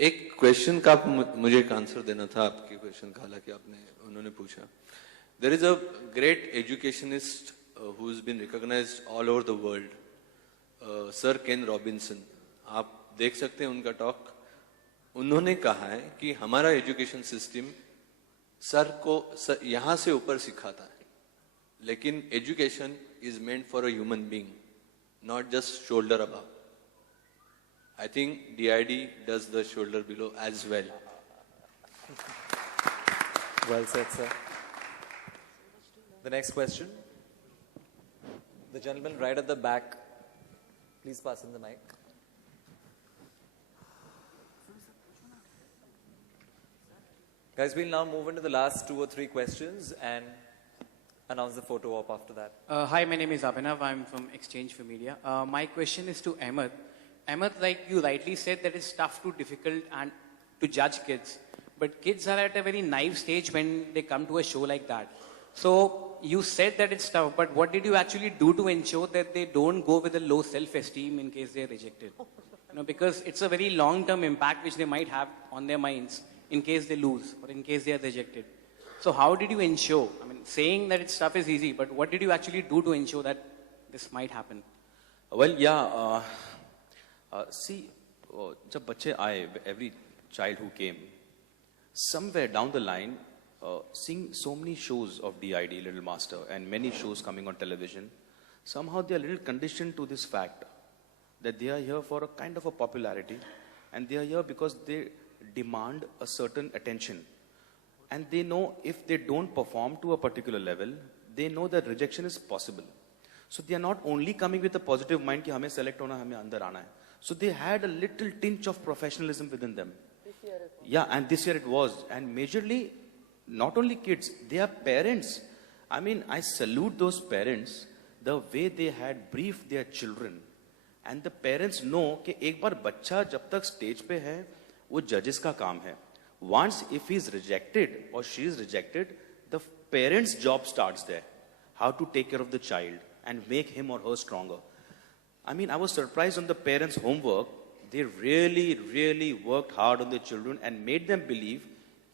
एक क्वेश्चन का मुझे एक आंसर देना था आपके क्वेश्चन का, हालांकि उन्होंने पूछा. There is a great educationist who has been recognized all over the world, Sir Ken Robinson. आप देख सकते हैं उनका टॉक. उन्होंने कहा है कि हमारा एजुकेशन सिस्टम यहाँ से ऊपर सिखाता है, लेकिन education is meant for a human being, not just shoulder above. I think DID does the shoulder below as well. Well said, sir. The next question. The gentleman right at the back. Please pass in the mic. Guys, we'll now move into the last 2 or 3 questions and announce the photo op after that. Hi, my name is Abhinav. I'm from Exchange for Media. My question is to Ahmed. Ahmed, like you rightly said, that it's tough to difficult and to judge kids. But kids are at a very naive stage when they come to a show like that. So you said that it's tough, but what did you actually do to ensure that they don't go with a low self-esteem in case they're rejected? Because it's a very long-term impact which they might have on their minds in case they lose or in case they are rejected. So how did you ensure? Saying that it's tough is easy, but what did you actually do to ensure that this might happen? Well, yeah. See, जब बच्चे आए, every child who came, somewhere down the line, seeing so many shows of DID, Little Master, and many shows coming on television, somehow they are a little conditioned to this fact that they are here for a kind of a popularity, and they are here because they demand a certain attention. And they know if they don't perform to a particular level, they know that rejection is possible. So they are not only coming with a positive mind कि हमें select होना, हमें अंदर आना है. So they had a little tinge of professionalism within them. This year it was. Yeah, and this year it was. And majorly, not only kids, they are parents. I salute those parents, the way they had briefed their children. And the parents know कि एक बार बच्चा जब तक stage पे है, वो judges का काम है. Once if he is rejected or she is rejected, the parent's job starts there. How to take care of the child and make him or her stronger. I was surprised on the parents' homework. They really, really worked hard on their children and made them believe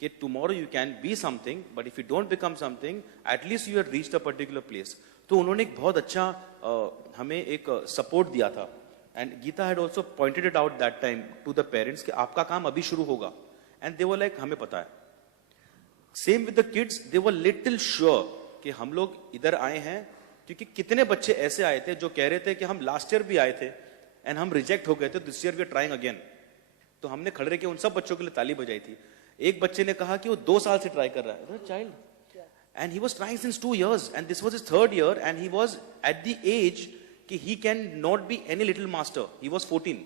that tomorrow you can be something, but if you don't become something, at least you have reached a particular place. तो उन्होंने एक बहुत अच्छा हमें एक support दिया था. And Geeta had also pointed it out that time to the parents कि आपका काम अभी शुरू होगा. And they were like, हमें पता है. Same with the kids, they were little sure कि हम लोग इधर आए हैं क्योंकि कितने बच्चे ऐसे आए थे जो कह रहे थे कि हम लास्ट ईयर भी आए थे एंड हम रिजेक्ट हो गए थे, this year we are trying again. तो हमने खड़े रह के उन सब बच्चों के लिए ताली बजाई थी. एक बच्चे ने कहा कि वो 2 साल से ट्राई कर रहा है, child, and he was trying since 2 years and this was his 3rd year and he was at the age कि he can not be any little master. He was 14.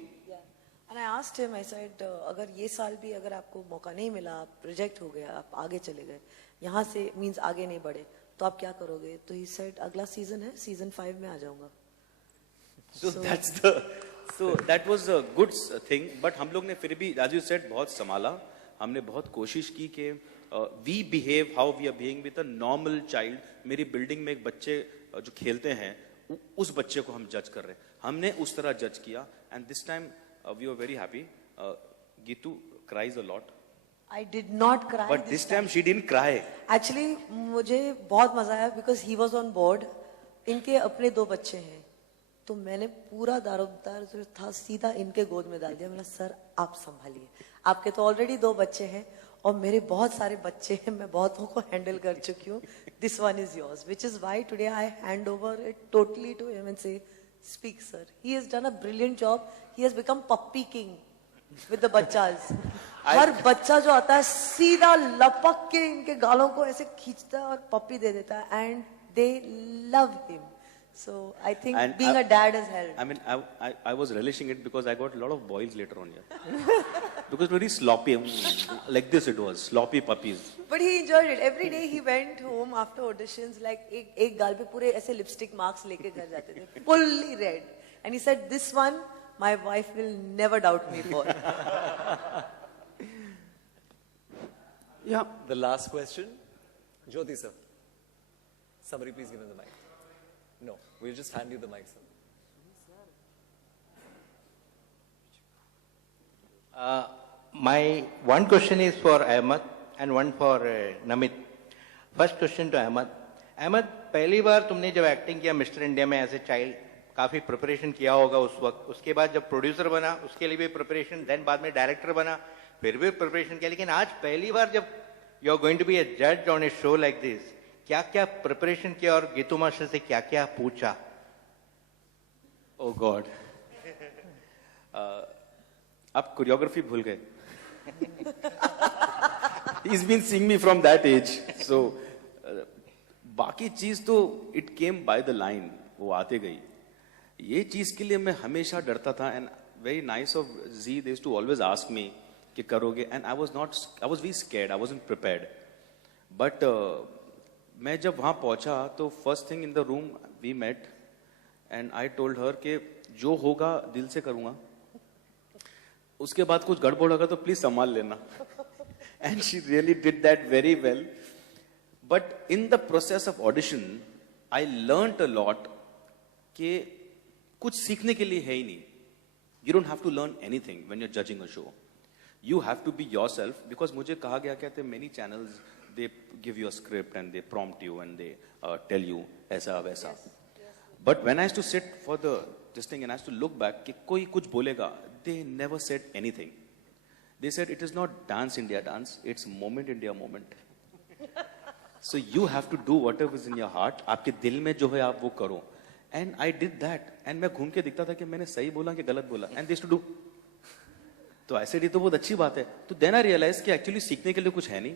And I asked him, I said, अगर ये साल भी अगर आपको मौका नहीं मिला, आप रिजेक्ट हो गए, आप आगे चले गए, यहाँ से मींस आगे नहीं बढ़े, तो आप क्या करोगे? तो he said, अगला सीजन है, सीजन 5 में आ जाऊंगा. So that was a good thing. But हम लोग ने फिर भी, as you said, बहुत संभाला. हमने बहुत कोशिश की कि we behave how we are behaving with a normal child. मेरी बिल्डिंग में एक बच्चे जो खेलते हैं, उस बच्चे को हम जज कर रहे हैं. हमने उस तरह जज किया. And this time we were very happy. Gitu cries a lot. I did not cry. But this time she didn't cry. Actually, मुझे बहुत मजा आया because he was on board. इनके अपने 2 बच्चे हैं, तो मैंने पूरा दारोमदार जो था सीधा इनके गोद में डाल दिया. मैंने सर आप संभालिए, आपके तो ऑलरेडी 2 बच्चे हैं और मेरे बहुत सारे बच्चे हैं, मैं बहुतों को हैंडल कर चुकी हूँ. This one is yours, which is why today I hand over it totally to him and say, speak sir. He has done a brilliant job. He has become puppy king with the बच्चास. हर बच्चा जो आता है सीधा लपक के इनके गालों को ऐसे खींचता है और पप्पी दे देता है, and they love him. So I think and being a dad has helped. I was relishing it because I got a lot of boils later on here. Because very sloppy, like this it was, sloppy puppies. But he enjoyed it. Every day he went home after auditions, like एक गाल पे पूरे ऐसे lipstick marks लेके घर जाते थे, fully red. And he said, this one, my wife will never doubt me for. Yeah. The last question, Jyoti sir. Somebody please give him the mic. No, we'll just hand you the mic, sir. My one question is for Ahmed and one for Namit. First question to Ahmed. Ahmed, पहली बार तुमने जब acting किया mister India में as a child, काफी preparation किया होगा उस वक्त. उसके बाद जब प्रोड्यूसर बना उसके लिए भी प्रिपरेशन, देन बाद में डायरेक्टर बना फिर भी प्रिपरेशन किया. लेकिन आज पहली बार जब you are going to be a जज on a show like this, क्या क्या प्रिपरेशन किया और गीतू मास्टर से क्या क्या पूछा? ओ गॉड, आप कोरियोग्राफी भूल गए. He's been seeing me from that age, so बाकी चीज तो it came by the line, वो आते गई. ये चीज के लिए मैं हमेशा डरता था. And very nice of ji, they used to always ask me कि करोगे, and I was very scared, I wasn't prepared. But मैं जब वहां पहुंचा तो first thing in the room we met and I told her कि जो होगा दिल से करूंगा, उसके बाद कुछ गड़बड़ होगा तो प्लीज संभाल लेना. And she really did that very well. But in the process of audition I learned a lot कि कुछ सीखने के लिए है ही नहीं. You don't have to learn anything when you are judging a show. You have to be yourself. Because मुझे कहा गया कहते many channels they give you a script and they prompt you and they tell you ऐसा वैसा. But when I has to sit for the this thing and I has to look back कि कोई कुछ बोलेगा, they never said anything. They said it is not Dance India dance, it's Moment India moment. So you have to do whatever is in your heart. आपके दिल में जो है आप वो करो. And I did that. And मैं घूम के दिखता था कि मैंने सही बोला कि गलत बोला. And they used to do. तो ऐसे तो बहुत अच्छी बात है. तो then I realized कि actually सीखने के लिए कुछ है नहीं.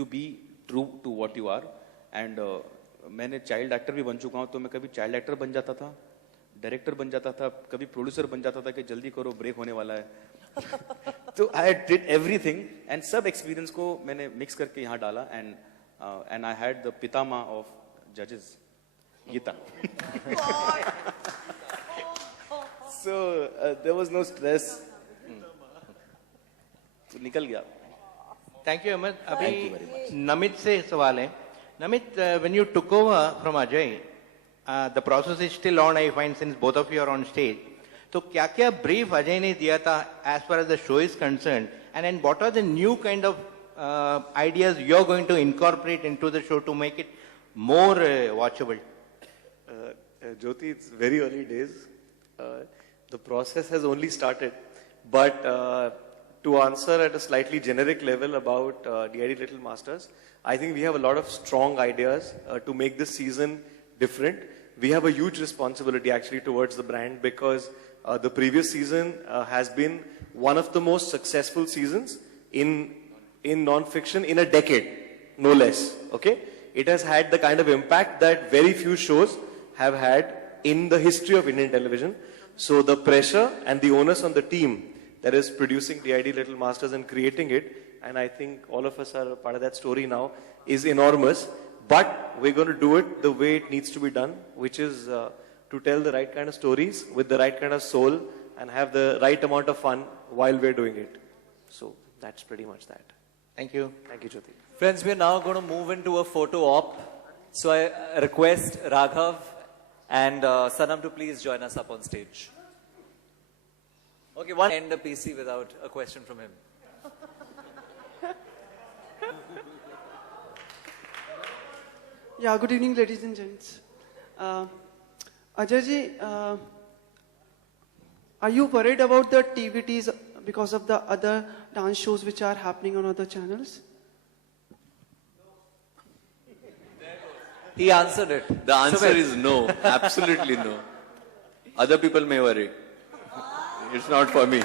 You be true to what you are. And मैंने चाइल्ड एक्टर भी बन चुका हूँ, तो मैं कभी चाइल्ड एक्टर बन जाता था, डायरेक्टर बन जाता था, कभी प्रोड्यूसर बन जाता था कि जल्दी करो ब्रेक होने वाला है. तो आई डिड एवरीथिंग एंड सब एक्सपीरियंस को मैंने मिक्स करके यहाँ डाला. एंड आई हैड द पितामा ऑफ जजेस, Geeta. So there was no stress. तो निकल गया. Thank you Ahmed. अभी नमित से सवाल है. Namit, when you took over from Ajay, the process is still on, I find, since both of you are on stage. तो क्या क्या brief अजय ने दिया था as far as the show is concerned, and then what are the new kind of ideas you're going to incorporate into the show to make it more watchable? Jyoti, it's very early days. The process has only started. But to answer at a slightly generic level about DID Little Masters, I think we have a lot of strong ideas to make this season different. We have a huge responsibility actually towards the brand because the previous season has been one of the most successful seasons in non-fiction in a decade, no less. Okay, it has had the kind of impact that very few shows have had in the history of Indian television. So the pressure and the onus on the team that is producing DID Little Masters and creating it, and I think all of us are a part of that story now, is enormous. But we're going to do it the way it needs to be done, which is to tell the right kind of stories with the right kind of soul and have the right amount of fun while we're doing it. So that's pretty much that. Thank you. Thank you, Jyoti. Friends, we are now going to move into a photo op. So I request Raghav and Sanam to please join us up on stage. Okay, one end the PC without a question from him. Yeah, good evening, ladies and gents. Ajay ji, are you worried about the TVTs because of the other dance shows which are happening on other channels? He answered it. The answer is no, absolutely no. Other people may worry. It's not for me.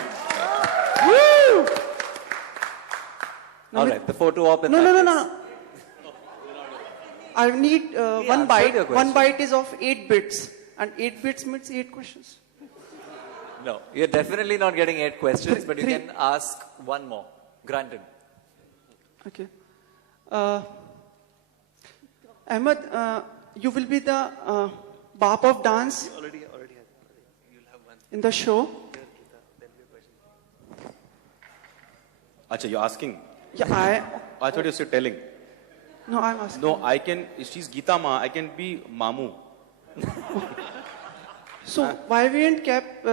All right, the photo op in No, that no, no, case. no. I need one answered bite. your question. One bite is of 8 bits. And 8 bits means 8 questions. No, you're definitely not getting 8 questions, but you Three. can ask one more. Granted. Okay. Ahmed, you will be the Bap of dance in the show. Acha, you're asking. Yeah, I thought you said telling. no, I'm asking. No, I can. She's Geeta Ma. I can be Mamu. So why we ain't kept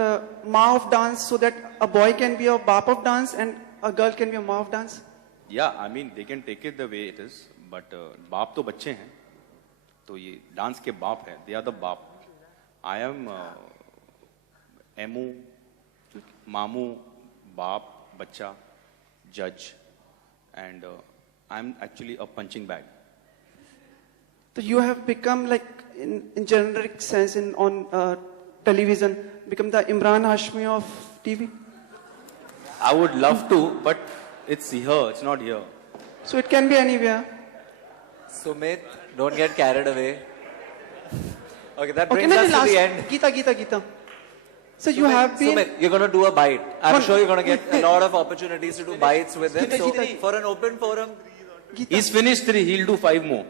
Ma of dance so that a boy can be a Bap of dance and a girl can be a mouth dance? Yeah, I mean they can take it the way it is, but बाप तो बच्चे हैं, तो ये dance के बाप है. They are the बाप. I am एमू, मामू, बाप, बच्चा, judge, and I'm actually a punching bag. So you have become like in generic sense on television, become the Imran Hashmi of TV. I would love to, but it's here, it's not here. So it can be anywhere. Sumit, don't get carried away. Okay, that Okay, brings no, us to last, the end. Geeta. So you have been. Sumit, you're going to do a bite. I'm One- sure you're going to get a lot of opportunities to do bites with him. Geeta, So Geeta. for an open forum, Geeta. He's finished 3, he'll do 5 more.